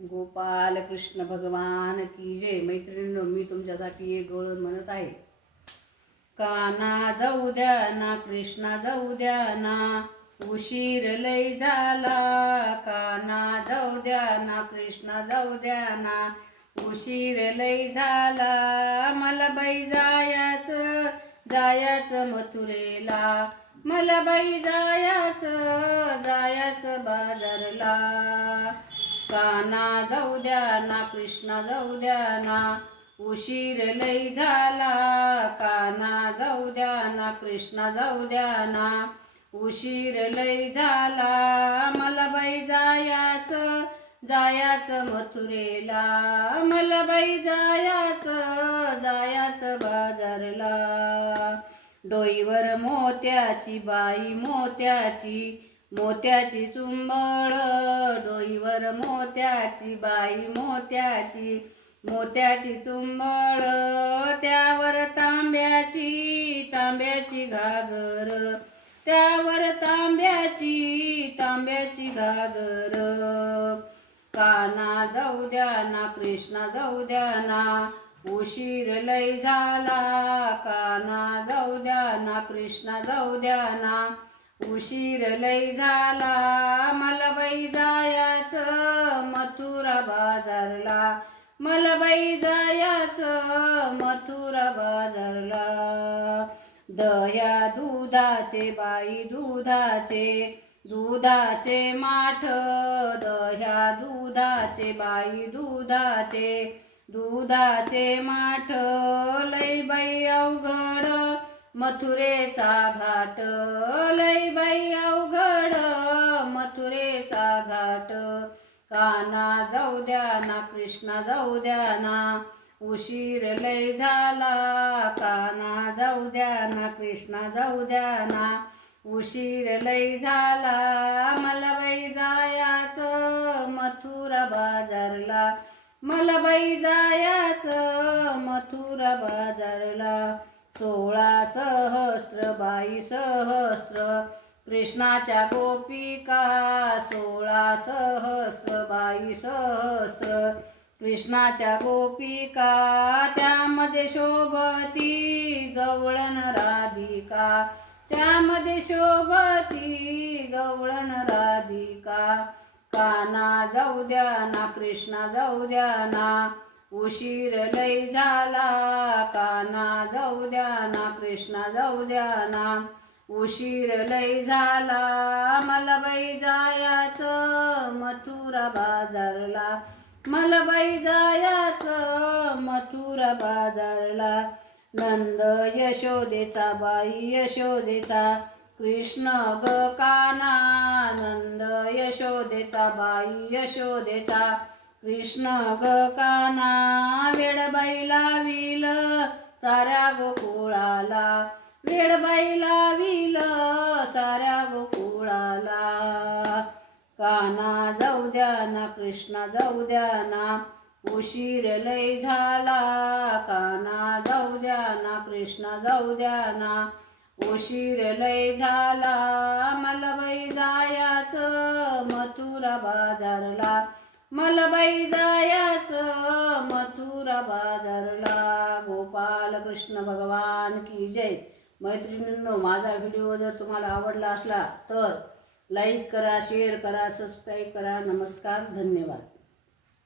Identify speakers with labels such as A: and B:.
A: गोपाल कृष्ण भगवान की जय. मैत्रिणींनो मी तुमच्यासाठी एक गोळ म्हणत आहे. काना जाऊ द्या ना कृष्णा जाऊ द्या ना उशीर लय झाला. काना जाऊ द्या ना कृष्णा जाऊ द्या ना उशीर लय झाला. मला बाई जायाच जायाच मथुरेला. मला बाई जायाच जायाच बाजारला. काना जाऊ द्या ना कृष्णा जाऊ द्या ना. उशीर लय झाला काना जाऊ द्या ना कृष्णा जाऊ द्या ना. उशीर लय झाला मला बाई जायाच जायाच मथुरेला. मला बाई जायाच जायाच बाजारला. डोईवर मोत्याची बाई मोत्याची मोत्याची चुंबळ डोईवर मोत्याची बाई मोत्याची. मोत्याची चुंबळ त्यावर तांब्याची तांब्याची घागर. त्यावर तांब्याची तांब्याची घागर. काना जाऊ द्या ना कृष्णा जाऊ द्या ना उशीर लय झाला. काना जाऊ द्या ना कृष्णा जाऊ द्या ना उशीर लय झाला मला बाई जायाच मथुरा बाजारला. मला बाई जायाच मथुरा बाजारला. दह्या दुधाचे बाई दुधाचे दुधाचे माठ. दह्या दुधाचे बाई दुधाचे दुधाचे माठ. लय बाई अवघड. मथुरेचा घाट. लय बाई अवघड. मथुरेचा घाट. काना जाऊ द्या ना कृष्णा जाऊ द्या ना. उशीर लय झाला. काना जाऊ द्या ना कृष्णा जाऊ द्या ना. उशीर लय झाला. मला बाई मथुरा बाजारला. मला बाई जायाच. मथुरा बाजारला. सोळा सहस्र बाई सहस्र कृष्णाच्या गोपिका सोळा सहस्र बाई सहस्र कृष्णाच्या गोपिका त्यामध्ये शोभती गवळण राधिका त्यामध्ये शोभती गवळण राधिका काना जाऊ द्या ना कृष्णा जाऊ द्या ना उशीर लय झाला काना जाऊ द्या ना कृष्णा जाऊ द्या ना उशीर लय झाला मला बाई जायाच मथुरा बाजारला. मला बाई जायाच मथुरा बाजारला. नंद यशोदेचा बाई यशोदेचा. कृष्ण ग काना नंद यशोदेचा बाई यशोदेचा. कृष्ण ग काना वेडबाई लाविल साऱ्या गोकुळाला. वेडबाई लाविल साऱ्या गोकुळाला. काना जाऊ द्या ना कृष्णा जाऊ द्या ना उशीर लय झाला. काना जाऊ द्या ना कृष्णा जाऊ द्या ना उशीर लय झाला. मला बाई जायाच मथुरा बाजारला. मला बाई जायाच मथुरा बाजारला. गोपाल कृष्ण भगवान की जय. मैत्रिणींनो माझा व्हिडिओ जर तुम्हाला आवडला असला तर लाईक करा शेअर करा सबस्क्राईब करा. नमस्कार धन्यवाद.